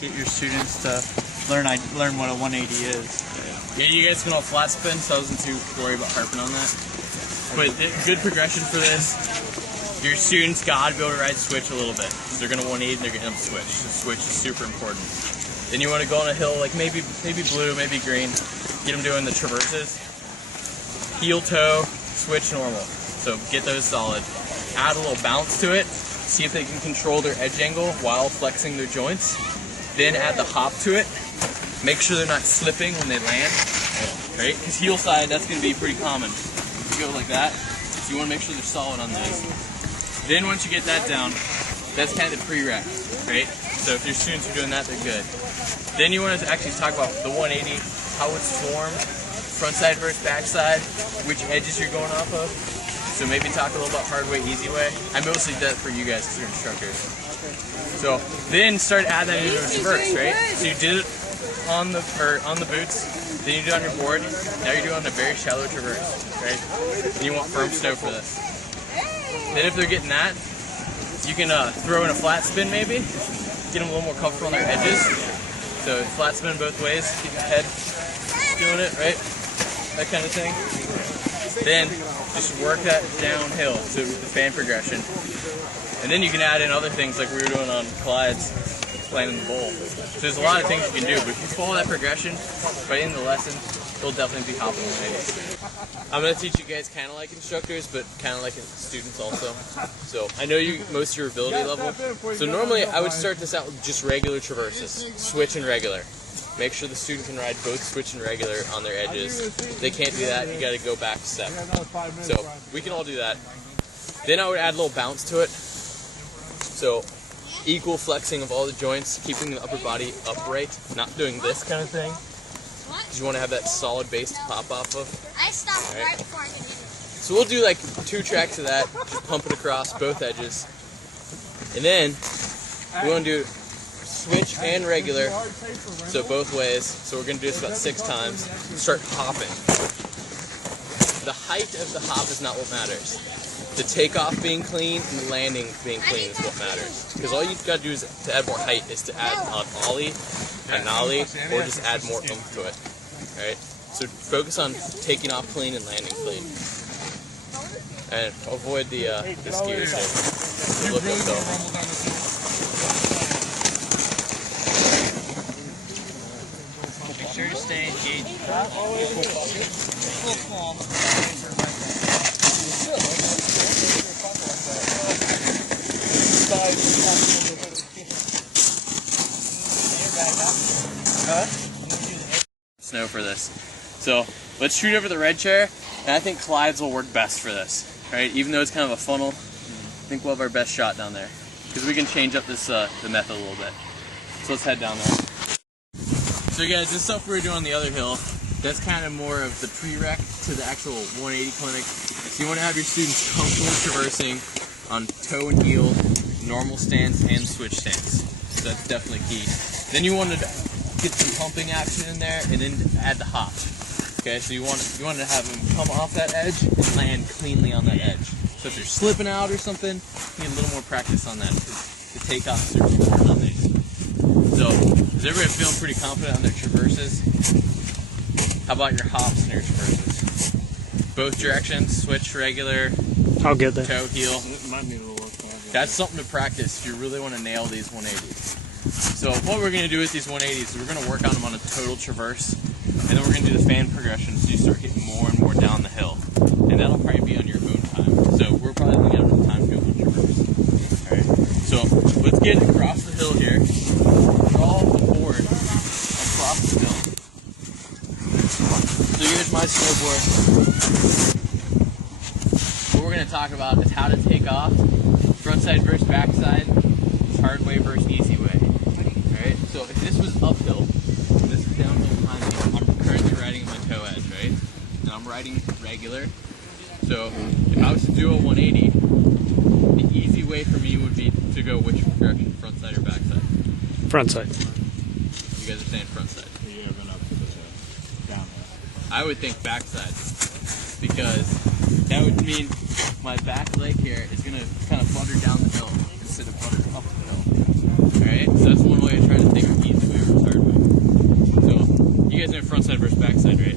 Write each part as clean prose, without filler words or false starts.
get your students to learn what a 180 is. Yeah, you guys can all flat spin, so I wasn't too worried about harping on that. But good progression for this. Your students gotta be able to ride switch a little bit. So they're gonna 180 and they're gonna switch. So switch is super important. Then you want to go on a hill like maybe blue, maybe green. Get them doing the traverses. Heel toe, switch normal. So get those solid. Add a little bounce to it. See if they can control their edge angle while flexing their joints. Then add the hop to it. Make sure they're not slipping when they land, right? Because heel side, that's going to be pretty common. You go like that, so you want to make sure they're solid on those. Then once you get that down, that's kind of the pre-rec, right? So if your students are doing that, they're good. Then you want to actually talk about the 180, how it's formed, front side versus back side, which edges you're going off of. So maybe talk a little about hard way, easy way. I mostly did that for you guys because you're instructors. So then start adding that into a traverse, right? So you did it on the boots, then you do it on your board. Now you're doing a very shallow traverse, right? And you want firm snow for this. Then if they're getting that, you can throw in a flat spin maybe, get them a little more comfortable on their edges. So flat spin both ways, keep your head doing it, right? That kind of thing. Then just work that downhill, so the fan progression. And then you can add in other things like we were doing on Clyde's, playing in the bowl. So there's a lot of things you can do, but if you follow that progression, by the end of the lesson, they'll definitely be hopping 180s. I'm going to teach you guys kind of like instructors, but kind of like students also. So I know you most of your ability level. So normally I would start this out with just regular traverses, switch and regular. Make sure the student can ride both switch and regular on their edges. If they can't do that, you got to go back to step. So we can all do that. Then I would add a little bounce to it. So equal flexing of all the joints, keeping the upper body upright, not doing this kind of thing. Because you want to have that solid base to pop off of. I stopped right before I could get it. So we'll do like 2 tracks of that, just pump it across both edges. And then we want to do switch and regular, so both ways. So we're going to do this about 6 times. Start hopping. The height of the hop is not what matters. The takeoff being clean and the landing being clean is what matters. Because all you've got to do is to add more height is to add an ollie, a nollie, or just add more oomph to it. Alright? So focus on taking off clean and landing clean. And avoid the skiers here. Look up though. Make sure to stay engaged. Full calm. Snow for this. So let's shoot over the red chair, and I think Clyde's will work best for this. Right? Even though it's kind of a funnel, I think we'll have our best shot down there because we can change up this the method a little bit. So let's head down there. So guys, this stuff we were doing on the other hill, that's kind of more of the pre-rec to the actual 180 clinic. So you want to have your students comfortable traversing on toe and heel, normal stance and switch stance. So that's definitely key. Then you want to get some pumping action in there and then add the hop. Okay, so you want to have them come off that edge and land cleanly on that edge. So if they're slipping out or something, you need a little more practice on that because the takeoffs are important on these. So is everybody feeling pretty confident on their traverses? How about your hops and your traverses? Both directions, switch, regular, I'll get there. toe, heel. That's something to practice if you really want to nail these 180s. So what we're going to do with these 180s is we're going to work on them on a total traverse, and then we're going to do the fan progression so you start getting more and more down the hill. And that'll probably be on your own time. So we're probably going to get enough time to do one traverse. Alright, so let's get across the hill here. Draw the board across the hill. So here's my snowboard. What we're going to talk about is how to take off, front side versus back side, hard way versus easy way. Alright, so if this was uphill, and this is downhill behind me, I'm currently riding my toe edge, right? And I'm riding regular. So if I was to do a 180, the easy way for me would be to go which direction, front side or back side? Front side. You guys are saying front side. I would think back side, because that would mean my back leg here is going to kind of flutter down the hill instead of flutter up the hill. Alright, so that's one way to try to think of easy. front side versus back side, right?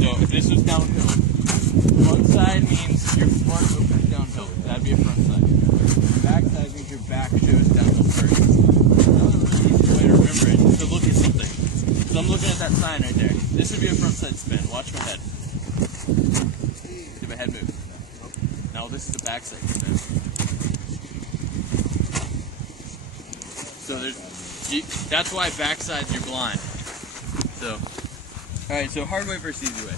So if this was downhill, front side means your front opens downhill. That'd be a front side. Back side means your back shows downhill first. Another really easy way to remember it is to look at something. So I'm looking at that sign right there. This would be a front side spin. Watch my head. Did my head move? Now this is a back side spin. So that's why back sides you're blind. So, all right. So hard way versus easy way.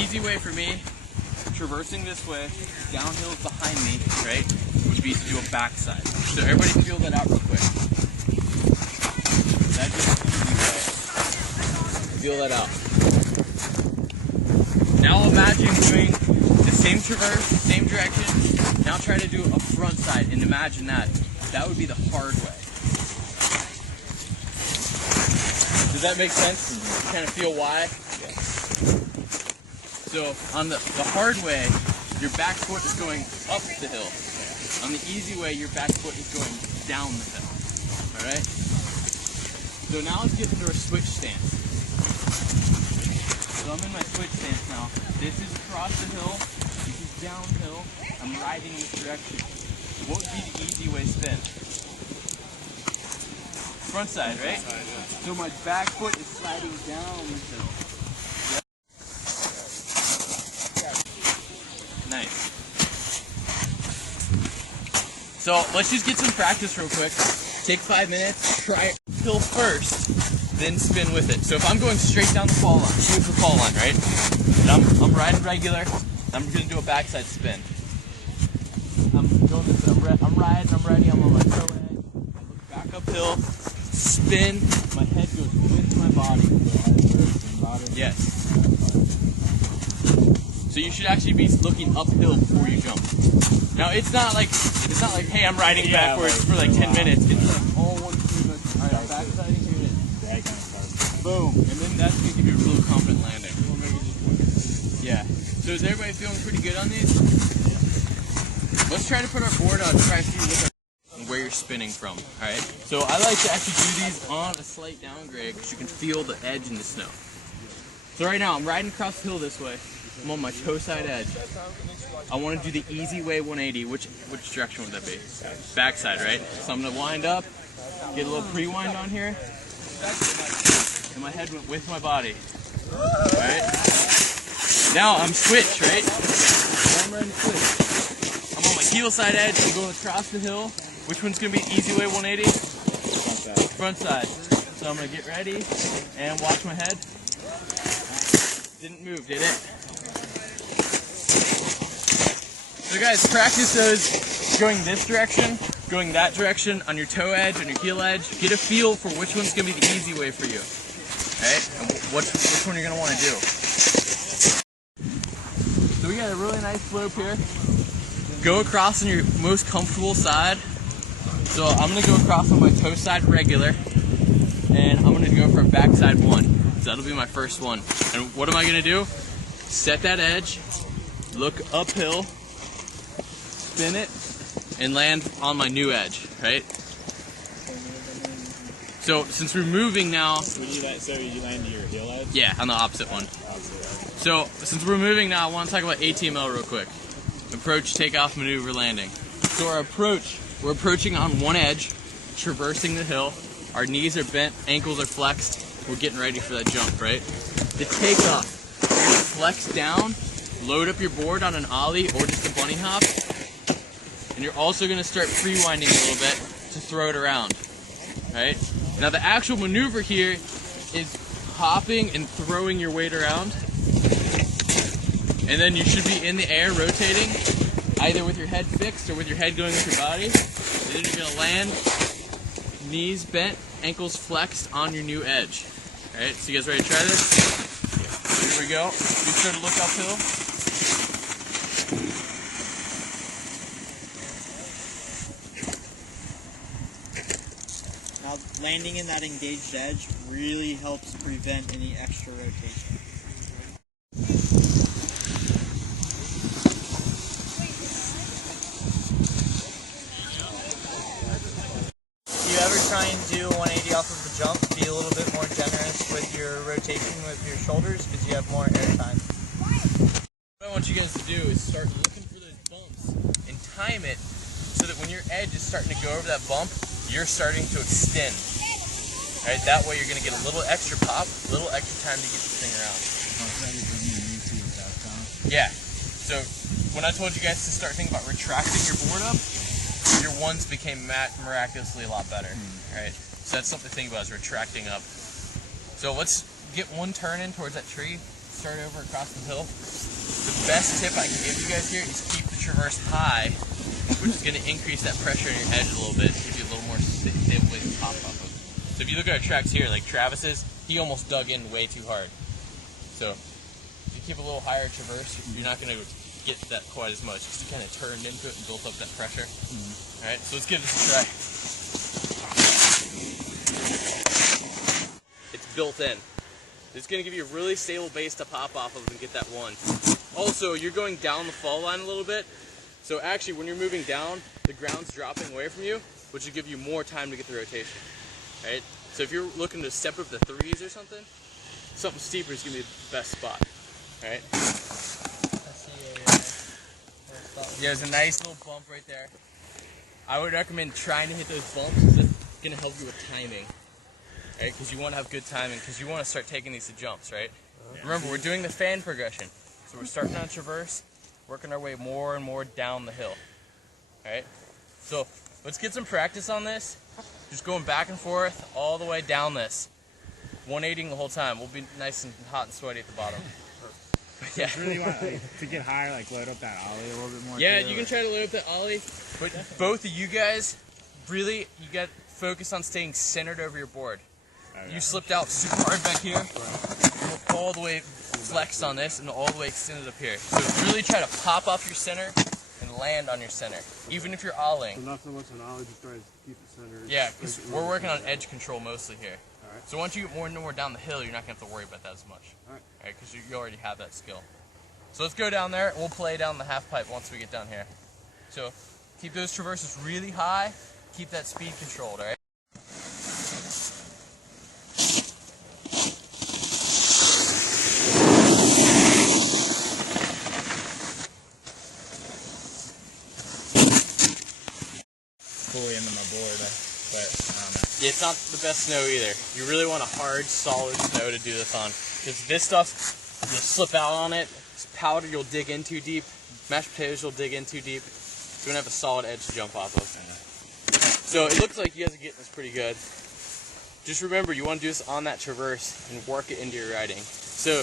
Easy way for me, traversing this way, downhill behind me, right, would be to do a back side. So everybody feel that out real quick. That's just easy way. Feel that out. Now imagine doing the same traverse, same direction. Now try to do a front side and imagine that. That would be the hard way. Does that make sense? You kind of feel why? So on the hard way, your back foot is going up the hill. On the easy way, your back foot is going down the hill. Alright? So now let's get into our switch stance. So I'm in my switch stance now. This is across the hill. This is downhill. I'm riding in this direction. What would be the easy way spin? Front side, right? So my back foot is sliding down the hill. Nice. So let's just get some practice real quick. Take 5 minutes, try it hill first, then spin with it. So if I'm going straight down the fall line, here's the fall line, right? And I'm riding regular, I'm gonna do a backside spin. I'm going this, I'm riding, I'm ready, I'm on my toe edge. I look back uphill, spin, my head goes with my body. Yes. So you should actually be looking uphill before you jump. Now it's not like hey, I'm riding backwards for like 10 minutes. It's like all one sequence. All right, backsiding unit. Boom, and then that's gonna give you a real confident landing. Yeah. So is everybody feeling pretty good on these? Let's try to put our board on. Try to see where you're spinning from. All right. So I like to actually do these on a slight downgrade because you can feel the edge in the snow. So right now I'm riding across the hill this way. I'm on my toe side edge. I want to do the easy way 180. Which direction would that be? Backside, right? So I'm gonna wind up, get a little pre-wind on here, and my head went with my body. Alright? Now I'm switch, right? I'm riding switch. I'm on my heel side edge, I'm going across the hill. Which one's gonna be easy way 180? Front side. So I'm gonna get ready and watch my head. Didn't move, did it? So guys, practice those going this direction, going that direction, on your toe edge, on your heel edge. Get a feel for which one's going to be the easy way for you. Alright? And which one you're going to want to do. So we got a really nice slope here. Go across on your most comfortable side. So I'm going to go across on my toe side regular. And I'm going to go for a backside one. So that'll be my first one. And what am I going to do? Set that edge, look uphill, spin it, and land on my new edge, right? So since we're moving now... So you land your heel edge? Yeah, on the opposite one. So since we're moving now, I want to talk about ATML real quick. Approach, takeoff, maneuver, landing. So our approach, we're approaching on one edge, traversing the hill. Our knees are bent, ankles are flexed. We're getting ready for that jump, right? The takeoff, you're gonna flex down, load up your board on an ollie or just a bunny hop, and you're also gonna start free-winding a little bit to throw it around, right? Now the actual maneuver here is hopping and throwing your weight around, and then you should be in the air rotating, either with your head fixed or with your head going with your body. And then you're gonna land, knees bent, ankles flexed on your new edge. Alright, so you guys ready to try this? Here we go. Be sure to look uphill. Now, landing in that engaged edge really helps prevent any extra rotation. You ever try and do a 180 off of the jump, be a little bit more generous with your rotation with your shoulders because you have more air time. What I want you guys to do is start looking for those bumps and time it so that when your edge is starting to go over that bump, you're starting to extend. Right? That way you're going to get a little extra pop, a little extra time to get this thing around. Yeah. So when I told you guys to start thinking about retracting your board up, your ones became miraculously a lot better. Right? So that's something to think about, is retracting up. So let's get one turn in towards that tree, start over across the hill. The best tip I can give you guys here is keep the traverse high, which is going to increase that pressure on your edge a little bit, give you a little more stable way to pop off of. So if you look at our tracks here, like Travis's, he almost dug in way too hard. So if you keep a little higher traverse, you're not going to get that quite as much, because you kind of turned into it and built up that pressure. Alright, so let's give this a try. It's built in. It's going to give you a really stable base to pop off of and get that one. Also, you're going down the fall line a little bit, so actually when you're moving down, the ground's dropping away from you, which will give you more time to get the rotation. Right? So if you're looking to step up the threes or something steeper is going to be the best spot. Right? Yeah, there's a nice little bump right there. I would recommend trying to hit those bumps because it's going to help you with timing. Right? Because you want to have good timing, because you want to start taking these to jumps, right? Remember, we're doing the fan progression. So we're starting on traverse, working our way more and more down the hill. Alright? So let's get some practice on this. Just going back and forth all the way down this. 180ing the whole time. We'll be nice and hot and sweaty at the bottom. Yeah. You really want to get higher, like load up that ollie a little bit more? Yeah, too, you can try to load up that ollie, but both of you guys, really, you got to focus on staying centered over your board. You slipped out super hard back here, all the way flexed on this, and all the way extended up here. So really try to pop off your center and land on your center, even if you're ollieing. So not so much an ollie, just trying to keep it centered. Yeah, because we're working on edge control mostly here. Alright. So once you get more and more down the hill, you're not going to have to worry about that as much. Alright. Because you already have that skill. So let's go down there, and we'll play down the half pipe once we get down here. So keep those traverses really high, keep that speed controlled, alright? Fully into my board, but I don't know. Yeah, it's not the best snow either. You really want a hard, solid snow to do this on. Because this stuff, you'll slip out on it. It's powder, you'll dig in too deep. Mashed potatoes, you'll dig in too deep. So you're going to have a solid edge to jump off of. So it looks like you guys are getting this pretty good. Just remember, you want to do this on that traverse and work it into your riding. So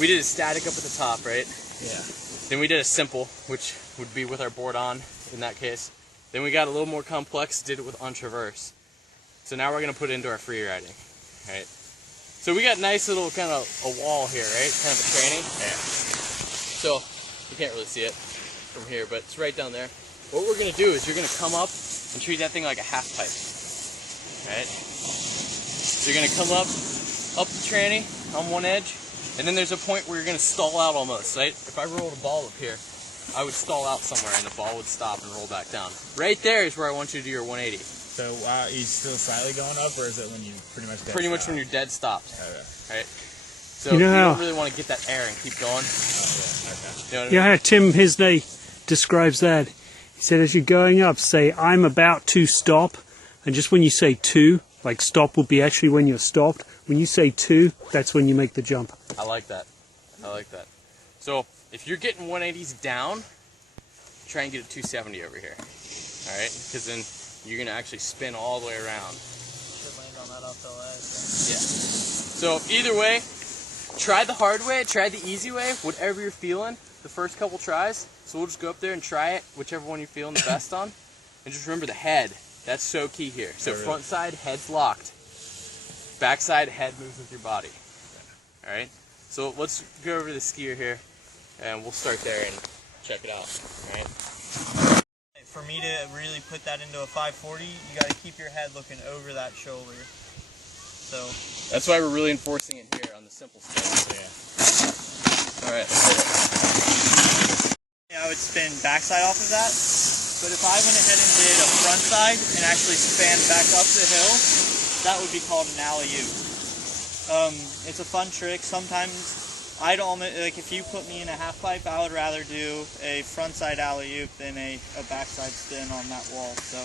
we did a static up at the top, right? Yeah. Then we did a simple, which would be with our board on in that case. Then we got a little more complex, did it with on traverse. So now we're going to put it into our free riding. Right? So we got a nice little kind of a wall here, right? Kind of a training. Yeah. So you can't really see it from here, but it's right down there. What we're going to do is you're going to come up and treat that thing like a half pipe. Right? So you're going to come up the tranny on one edge, and then there's a point where you're going to stall out almost, right? If I rolled a ball up here, I would stall out somewhere and the ball would stop and roll back down. Right there is where I want you to do your 180. So are you still slightly going up, or is it when you pretty much dead Pretty much stop? when you're dead stopped. Okay. Right? So You know you how- don't really want to get that air and keep going. Oh, yeah. Okay. You know what I You know mean? how Tim Hisney describes that? He said, as you're going up, say, I'm about to stop. And just when you say to, like stop will be actually when you're stopped. When you say to, that's when you make the jump. I like that. I like that. So if you're getting 180s down, try and get a 270 over here. Alright? Because then you're going to actually spin all the way around. Should land on that off the ledge. Yeah. So either way, try the hard way, try the easy way, whatever you're feeling the first couple tries. So we'll just go up there and try it, whichever one you're feeling the best on. And just remember the head. That's so key here. So front side, head's locked. Back side, head moves with your body. Alright? So let's go over to the skier here, and we'll start there and check it out. Alright? For me to really put that into a 540, you got to keep your head looking over that shoulder. So That's why we're really enforcing it here on the simple stuff. Yeah. Alright. I would spin backside off of that. But if I went ahead and did a front side and actually span back up the hill, that would be called an alley-oop. It's a fun trick. Sometimes I'd almost, like, if you put me in a half pipe, I would rather do a frontside alley-oop than a backside spin on that wall. So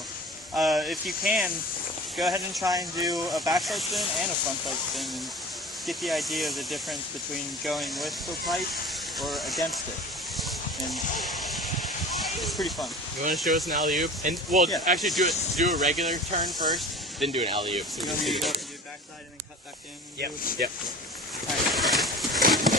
if you can, go ahead and try and do a backside spin and a frontside spin and get the idea of the difference between going with the pipe or against it. And it's pretty fun. You want to show us an alley-oop? And well, Yeah. actually do a regular turn first, then do an alley-oop. So You you want can me see to go it. up and do backside and then cut back in? And Yep. do- Yep. Alright.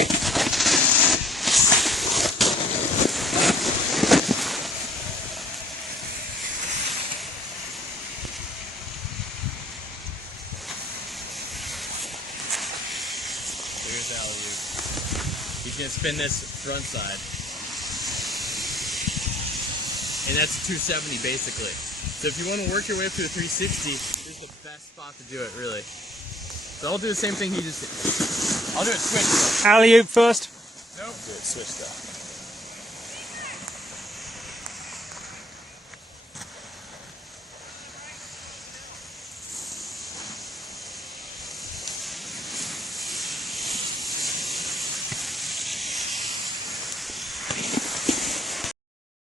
Here's the alley-oop. He's gonna spin this front side, and that's 270 basically. So if you want to work your way up to a 360, this is the best spot to do it, really. So I'll do the same thing he just did. I'll do it switch though. Alley-oop first. Nope. Do it, switch though.